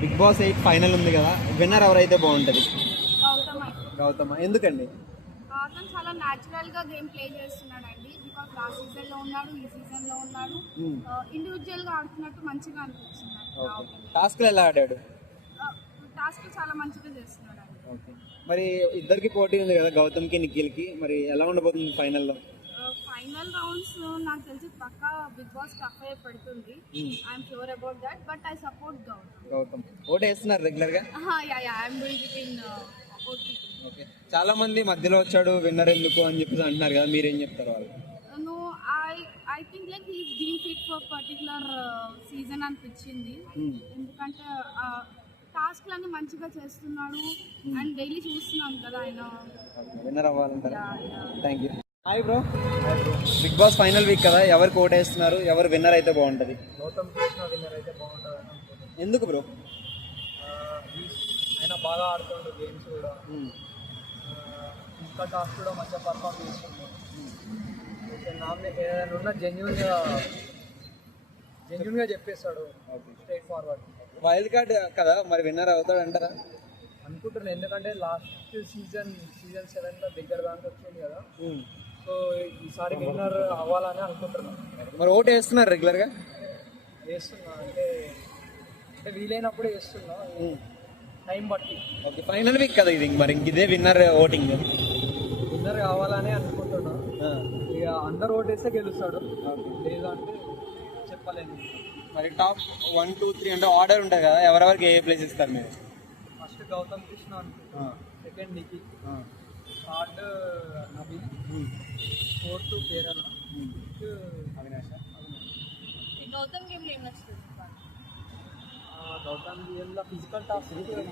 Big boss eight final ఉంది కదా winner ఎవరైతే బాగుంటుంది? గౌతమ్. గౌతమ్. ఎందుకండి? గౌతమ్ చాలా న్యాచురల్గా గేమ్ ప్లే చేస్తున్నాడు అండి బికాస్ లాస్ట్ సీజన్లో ఉన్నాడు ఈ సీజన్లో ఉన్నాడు. Hmm. ఇండివిజువల్గా ఆడుతున్నట్టు మంచిగా అనిపించింది. ఎలా ఆడాడు? టాస్క్ చాలా మంచిగా చేస్తున్నాడు మరి ఇద్దరికి పోటీ ఉంది కదా గౌతమ్కి నిఖిల్కి. మరి ఎలా ఉండబోతుంది ఫైనల్లో ఫైనల్ రౌండ్స్ నాకు తెలిసి పక్కా బిగ్ బాస్ టఫ్ అయ్యే పడుతుంది. I'm sure about that but I support Gautam Gautam vote వేస్తున్నారు రెగ్యులర్గా yeah yeah I'm doing it in OTT okay చాలా మంది మధ్యలో వచ్చాడు విన్నర్ ఎందుకు అని చెప్పేసి అంటున్నారు కదా మీరేం చెప్తారు వాళ్ళు? No I I think like he's deem fit for particular season uh, అనిపించింది. Hmm. ఎందుకంటే టాస్క్లన్నీ మంచిగా చేస్తున్నాడు అండ్ డైలీ చూస్తున్నాం కదా ఆయన. Winner అవ్వాలంటారా. Thank you hi bro Bigg Boss final week కదా. ఎవరికి ఓటు వేస్తున్నారు? ఎవరు విన్నర్ అయితే బాగుంటుంది? గౌతమ్ కృష్ణ విన్నర్ అయితే బాగుంటుంది ఎందుకు బ్రో ఆయన బాగా ఆడుతుండు గేమ్స్ కూడా. ఆ, ఇంకా టాస్క్ కూడా మంచిగా పర్ఫామ్ చేస్తుండు. ఓకే నామినే ఏదైనా ఉన్న జెన్యున్గా జెన్యున్గా చెప్పేస్తాడు స్ట్రైట్ ఫార్వర్డ్ వైల్డ్ కార్డ్ కదా మరి విన్నర్ అవుతాడు అంటారా అనుకుంటున్నాను ఎందుకంటే లాస్ట్ సీజన్ సీజన్ సెవెన్లో దగ్గర దానికి వచ్చింది కదా. సో ఈసారి విన్నర్ అవ్వాలని అనుకుంటున్నాను మరి ఓటు వేస్తున్నారు రెగ్యులర్గా? వేస్తున్నా అంటే అంటే వీలైనప్పుడే వేస్తున్నా. టైం బట్టి. ఓకే ఫైనల్ వీక్ కదా ఇది మరి ఇంక ఇదే విన్నర్ ఓటింగ్. విన్నర్ కావాలని అనుకుంటున్నా. ఇక అందరు ఓటేస్తే గెలుస్తాడు. లేదంటే చెప్పలేను మరి టాప్ వన్ టూ త్రీ అంటే ఆర్డర్ ఉంటుంది కదా ఎవరెవరికి ఏ ప్లేస్ ఇస్తారు మీరు? First Gautam Krishna second Nikhil third Kerala fifth Avinash? Gautam game ఏం నచ్చుతుంది? గౌతమ్ గౌతమ్ ఫిజికల్ టాస్క్ మంచిగా